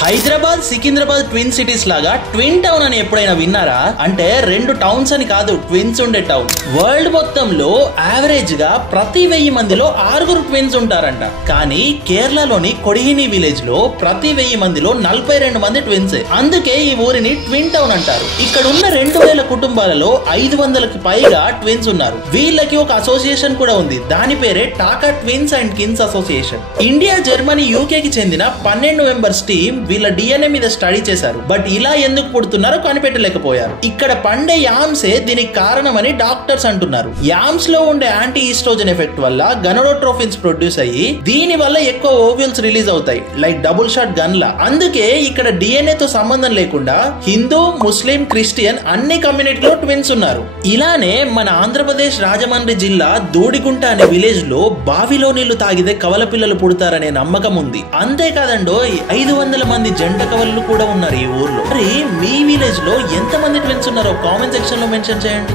Hyderabad Secunderabad twin cities లాగా twin town అని ఎప్పుడైనా విన్నారా? అంటే రెండు టౌన్స్ అని కాదు, ట్విన్స్ ఉండే టౌన్. వరల్డ్ మొత్తంలో యావరేజ్ గా ప్రతి 1000 మందిలో 6 ట్విన్స్ ఉంటారంట. కానీ కేరళలోని కొడిహిని విలేజ్ లో ప్రతి 1000 మందిలో 42 మంది ట్విన్స్. అందుకే ఈ ఊరిని ట్విన్ టౌన్ అంటారు. ఇక్కడ ఉన్న 2000 కుటుంబాలలో 500కి పైగా ట్విన్స్ ఉన్నారు. వీళ్ళకి ఒక అసోసియేషన్ కూడా ఉంది. దాని పేరే taka twins and kins association. India, Germany, UK కి చెందిన 12 మెంబర్స్ టీమ్ వీళ్ళ డిఎన్ఏ మీద స్టడీ చేశారు. బట్ ఇలా ఎందుకు పుడుతున్నారో కనిపెట్టలేకపోయారు. ఇక్కడ పండే యామ్సే దీనికి కారణమని డాక్టర్స్ అంటున్నారు. యామ్స్ లో ఉండే యాంటీ ఈస్ట్రోజన్ ఎఫెక్ట్ వల్ల గనోడోట్రోఫిన్స్ ప్రొడ్యూస్ అయ్యి దీని వల్ల ఎక్కువ ఓవ్యూల్స్ రిలీజ్ అవుతాయి, లైక్ డబుల్ షాట్ గన్ లా. అందుకే ఇక్కడ డిఎన్ఏ తో సంబంధం లేకుండా హిందూ, ముస్లిం, క్రిస్టియన్ అన్ని కమ్యూనిటీలో ట్విన్స్ ఉన్నారు. ఇలానే మన ఆంధ్రప్రదేశ్ రాజమండ్రి జిల్లా దూడిగుంట అనే విలేజ్ లో బావిలో నీళ్లు తాగితే కవల పిల్లలు పుడతారనే నమ్మకం ఉంది. అంతేకాదండో 500 మంది జంట కవలలు కూడా ఉన్నారు ఈ ఊర్లో. మరి మీ విలేజ్ లో ఎంత మంది ట్విన్స్ ఉన్నారో కామెంట్ సెక్షన్ లో మెన్షన్ చేయండి.